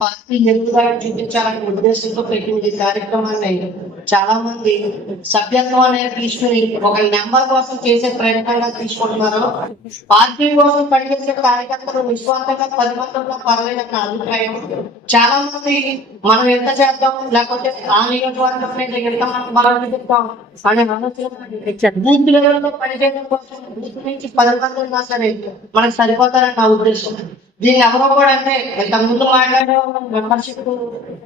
Party ఎదుగుదల చూపించాలనే ఉద్దేశంతో పెట్టింది ఈ కార్యక్రమాన్ని చాలా మంది సభ్యత్వం అనేది తీసుకుని ఒక నెంబర్ కోసం చేసే ప్రయత్నంగా తీసుకుంటున్నారు. పార్టీ కోసం పనిచేసే కార్యకర్తలు నిస్వార్థంగా 10 మంది ఉన్న పర్లేదన్న అభిప్రాయం. చాలా మంది మనం ఎంత చేద్దాం, లేకపోతే ఆ నియోజకవర్గం మీద ఎంతమంది బలం చెప్తాం అనే ఆలోచన బూత్ లెవెల్లో పనిచేయడం కోసం బూత్ నుంచి 10 మంది ఉన్నా సరే మనకు సరిపోతారని నా ఉద్దేశం. దీన్ని ఎవరో కూడా అంటే ఇంత ముందు మాట్లాడే మెంబర్షిప్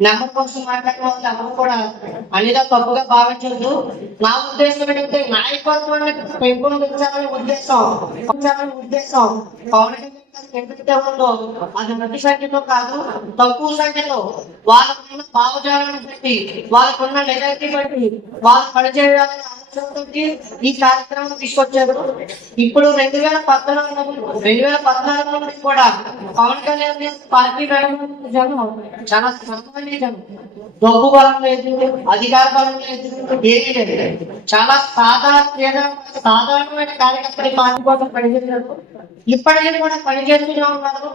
నెంబర్ కోసం మాట్లాడే వాళ్ళు ఎవరు కూడా అనిగా తప్పుగా భావించద్దు. నా ఉద్దేశం ఏంటంటే నాయకత్వాన్ని పెంపొందించాలనే ఉద్దేశం పవన్ ఎంతైతే ఉందో అది అతి సంఖ్యలో కాదు, తక్కువ సంఖ్యలో వాళ్ళకున్న భావజాలను బట్టి, వాళ్ళకున్న నిజాయితీ బట్టి వాళ్ళు పనిచేయాలని ఆలోచనతోటి ఈ కార్యక్రమం తీసుకొచ్చారు. ఇప్పుడు 2014 నుండి కూడా పవన్ కళ్యాణ్ పార్టీ జనం చాలా సామాన్య జనం, డబ్బు బలం లేదు, అధికార బలం లేదు, ఏమీ లేదు. చాలా సాధారణమైన కార్యకర్తలు పార్టీ కోసం పనిచేశారు. ఇప్పటికీ కూడా పనిచేస్తూనే ఉన్నారు.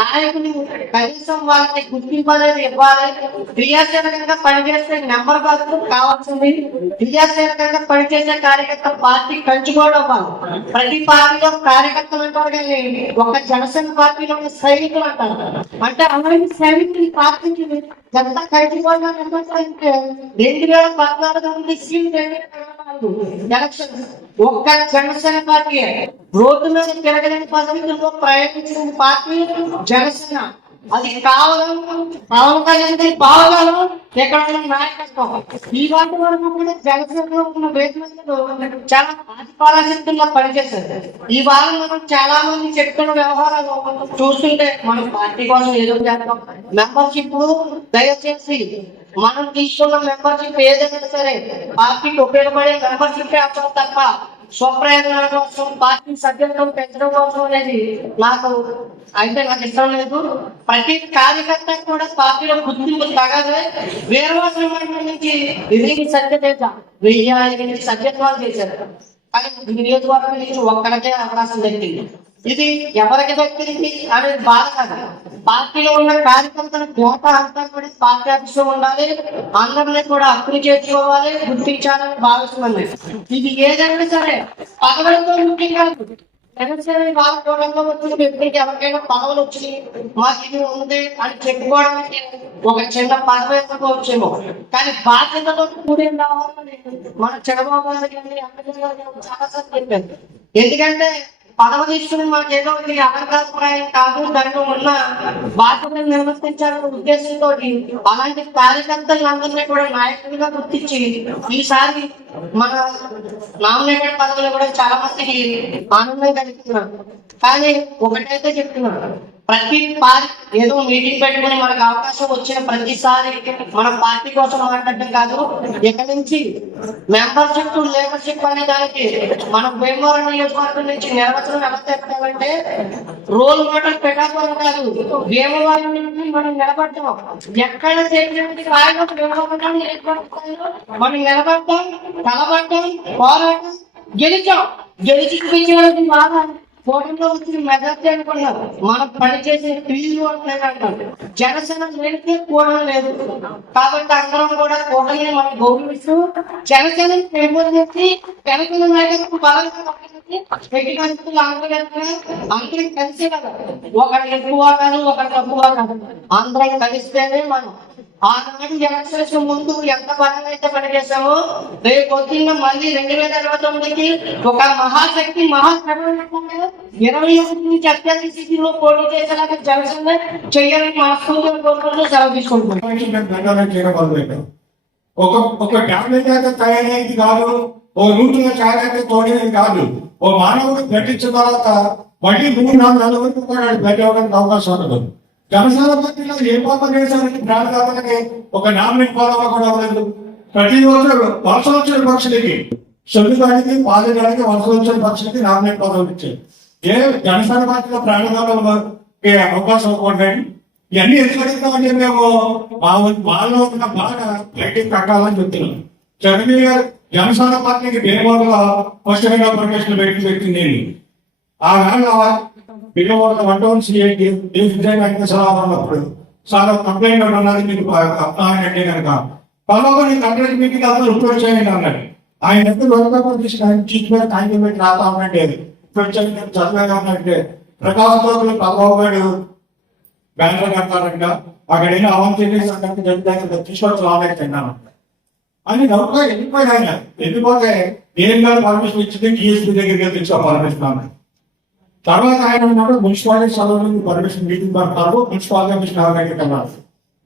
నాయకులు కనీసం వాళ్ళకి గుర్తింపు అనేది ఇవ్వాలి. క్రియాశీలకంగా పనిచేస్తే నెంబర్ బాధకు కావాల్సింది. క్రియాశీలకంగా పనిచేసే కార్యకర్త పార్టీ కంచుకోవడం వాళ్ళు. ప్రతి పార్టీలో కార్యకర్తలు అంటారు కానీ ఒక జనసేన పార్టీలో ఉన్న సైనికులు అంటారు. అంటే అలాంటి సైనికులు పార్టీకి ఎంత కంచుకోవడం 2014 నుండి ఎలక్షన్ ఒక్క జనసేన పార్టీ రోడ్డు మీద తిరగలేని పరిస్థితుల్లో ప్రయత్నించిన పార్టీ జనసేన. అది కావడం పవన్ కళ్యాణ్ బావగాలం ఇక్కడ ఉన్న నాయకత్వం. ఈ వాటి వరకు కూడా జనసేనలో ఉన్న వేదికలు చాలా ఆదిపాలశక్తుల్లో పనిచేశారు. ఈ వారం మనం చాలా మంది చెప్తున్న వ్యవహారాలు చూస్తుంటే మనం పార్టీ కోసం ఏదో చేద్దాం. మెంబర్షిప్ దయచేసి మనం తీసుకున్న మెంబర్షిప్ ఏదైనా సరే పార్టీకి ఉపయోగపడే మెంబర్షిప్ అవసరం తప్ప స్వప్రయోజనాల కోసం పార్టీ సభ్యత్వం పెంచడం కోసం అనేది నాకు ఇష్టం లేదు. ప్రతి కార్యకర్త కూడా పార్టీలో గుర్తింపు తగదే. వీరవాసం నుంచి ఇది సత్యతేజ 1000 సభ్యత్వాలు చేశారు, కానీ నియోజకవర్గం నుంచి ఒక్కడికే అవకాశం దక్కింది. ఇది ఎవరికి దక్కింది అనేది బాధ కాదు. పార్టీలో ఉన్న కార్యకర్తల కోట అంతా కూడా పార్టీ ఆఫీసులో ఉండాలి. అందరినీ కూడా హక్కులు చేర్చుకోవాలి, గుర్తించాలని భావిస్తున్నాను. ఇది ఏదైనా సరే పదవులతో ముఖ్యం కాదు. వాళ్ళ వచ్చిన వ్యక్తికి ఎవరికైనా పదవులు వచ్చి మాకు ఇది ఉంది అని చెప్పుకోవడానికి ఒక చిన్న పదవి వచ్చేమో, కానీ బాధ్యతతో కూడిన రావాలని మన చంద్రబాబు గారు చాలా సార్లు చెప్పారు. ఎందుకంటే పదవి తీసుకుని మనకు ఏదో అనంతరాయం కాదు, దాంట్లో ఉన్న బాధ్యతను నిర్వర్తించాలనే ఉద్దేశంతో అలాంటి కార్యకర్తలందరినీ కూడా నాయకులుగా గుర్తించి ఈసారి మన నామినేటెడ్ పదవులు కూడా చాలా మందికి ఆనందం కలుగుతున్నారు. కానీ ఒకటైతే చెప్తున్నాను, ప్రతి పార్టీ ఏదో మీటింగ్ పెట్టుకుని మనకు అవకాశం వచ్చిన ప్రతిసారి మన పార్టీ కోసం మాట్లాడటం కాదు. ఇక్కడి నుంచి మెంబర్షిప్ లేబర్షిప్ అనే దానికి మనం భీమవరం నియోజకవర్గం నుంచి నిర్వచనం ఎలా చెప్తామంటే రోల్ మోడల్ పెట్టాలని కాదు, భీమవరం నుంచి మనం నిలబడతాం. ఎక్కడ చేసినటువంటి కార్యక్రమం మనం నిలబడతాం, కలబడతాం, పోరాటం, గెలిచి చూపించడానికి బాగా కూటమిలో వచ్చిన మెజార్టీ అనుకున్నారు. మనం పనిచేసే ఫీల్డ్ అంటారు. జనసేన లేనిదే కూటమి లేదు. కాబట్టి అందరం కూడా కూటమిని మనం గౌరవిస్తూ జనసేనని పెంపొందించి జనసేన నాయకులకు బలంగా అందరికి కలిసే కదా, ఒకటి ఎక్కువ కాదు, ఒకటి తక్కువ కాదు, అందరం కలిస్తేనే మనం ఆనాడు ఎలక్షన్ ముందు ఎంత బలంగా అయితే పనిచేసామో రేపు పొద్దున్న మళ్ళీ 2029కి ఒక మహాశక్తి మహాప్రభావం 21 నుంచి అత్యధిక స్థితిలో పోటీ చేసేలాగా జనసేన చేయాలని మనస్ఫూర్తిగా కోరుకుంటూ సెలవు తీసుకుంటున్నాం. ఒక టాబ్లెట్ అయితే తయారైంది కాదు, ఓ నూతన ఛాయ్ అయితే తోడేది కాదు. ఓ మానవుడు గట్టించిన తర్వాత మళ్ళీ 3-4 నెలల వరకు కూడా బయట అవ్వడానికి అవకాశం ఉండదు. జనసేన పార్టీలో ఏ పాపం చేశారని ప్రాణదాతలకి ఒక నామినేట్ పదవి కూడా అవ్వలేదు. ప్రతి రోజు వలస వచ్చిన పక్షులకి సొంతదానికి పాదడానికి వలస వచ్చిన పక్షులకి నామినేట్ పదవులు ఇచ్చారు. ఏ జనసేన పార్టీలో ప్రాణదాతలకి అవకాశం ఇవ్వకూడదని ఇవన్నీ ఎందుకంటే మేము వాళ్ళలో ఉన్న బాగా బయటికి కట్టాలని చెప్తున్నాం. జగన్ గారు జనసేన పార్టీకి భీమవరంలో ఫస్ట్ పర్మిషన్ పెట్టింది. ఆ వేళ భీమవరం 1 వెంకటేశ్వరరావు ఉన్నప్పుడు సార్ కంప్లైంట్ ఉన్నది మీకు అంటే కనుక పదకొండు కంప్లైంట్ మీటింగ్ అందరూ రిపోర్ట్ చేయండి అన్నాడు. ఆయన ఎప్పుడు లోకల్ తీసుకుని చీఫ్ మీద కాగితం పెట్టి రాతా ఉన్నట్టే రిపోర్ట్ చేయండి చదివేగా ఉన్నట్టే ప్రకాశం తోటలు పదకొండు బ్యానర్ కడతారంట అక్కడ ఏదో అవంతి సంగతి జరిగితే తీసుకొచ్చి రాలేదు తిన్నాను అని డౌట్గా వెళ్ళిపోయాడు ఆయన. వెళ్ళిపోతే ఏం గారు పర్మిషన్ ఇచ్చింది టీఎస్పీ దగ్గరికి తెచ్చా పర్మిషన్ అన్నాడు. తర్వాత ఆయన అన్నాడు మున్సిపాలిటీ సభలో పర్మిషన్ మీటింగ్ పెడతారు మున్సిపల్ కమిషనర్ దగ్గరికి అన్నారు.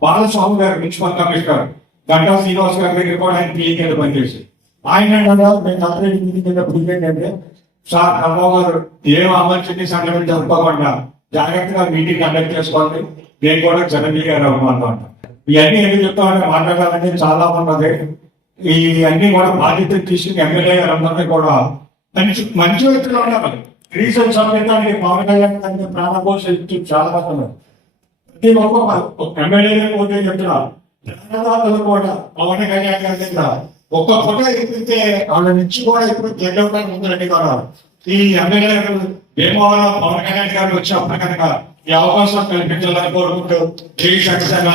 బాలస్వామి గారు మున్సిపల్ కమిషనర్ గంటా శ్రీనివాస్ గారి దగ్గర కూడా ఆయన పిఏ కింద పనిచేసి ఆయన అన్నారు మేము సపరేట్ మీటింగ్ కింద ఏంటంటే సార్ రామారావు గారు ఏం అమర్చింది సంఘటన జరుపుకోకుండా జాగ్రత్తగా మీటింగ్ కండక్ట్ చేసుకోవాలి నేను కూడా చిరంజీవి గారు అవ్వమంటాను. ఇవన్నీ ఎందుకు చెప్తామంటే మాట్లాడాలంటే చాలా ఉన్నది. ఇవన్నీ కూడా బాధ్యతలు తీసుకుని ఎమ్మెల్యే గారు అందరినీ కూడా మంచి వ్యక్తులు ఉండాలి. రీసెంట్ సంగీతానికి పవన్ కళ్యాణ్ ప్రాణపోషి చాలా కష్టం. ప్రతి ఒక్క ఎమ్మెల్యే పోతే చెప్తున్నా ప్రాణదాతలు కూడా పవన్ కళ్యాణ్ గారి దగ్గర ఒక్క ఫోటో ఎక్కితే వాళ్ళ నుంచి కూడా ఇప్పుడు గెలవడానికి ముందు కూడా ఈ ఎమ్మెల్యే భీమవరం పవన్ కళ్యాణ్ గారు వచ్చినప్పుడు కనుక ఈ అవకాశం కల్పించాలని కోరుకుంటూ జై శంకర్.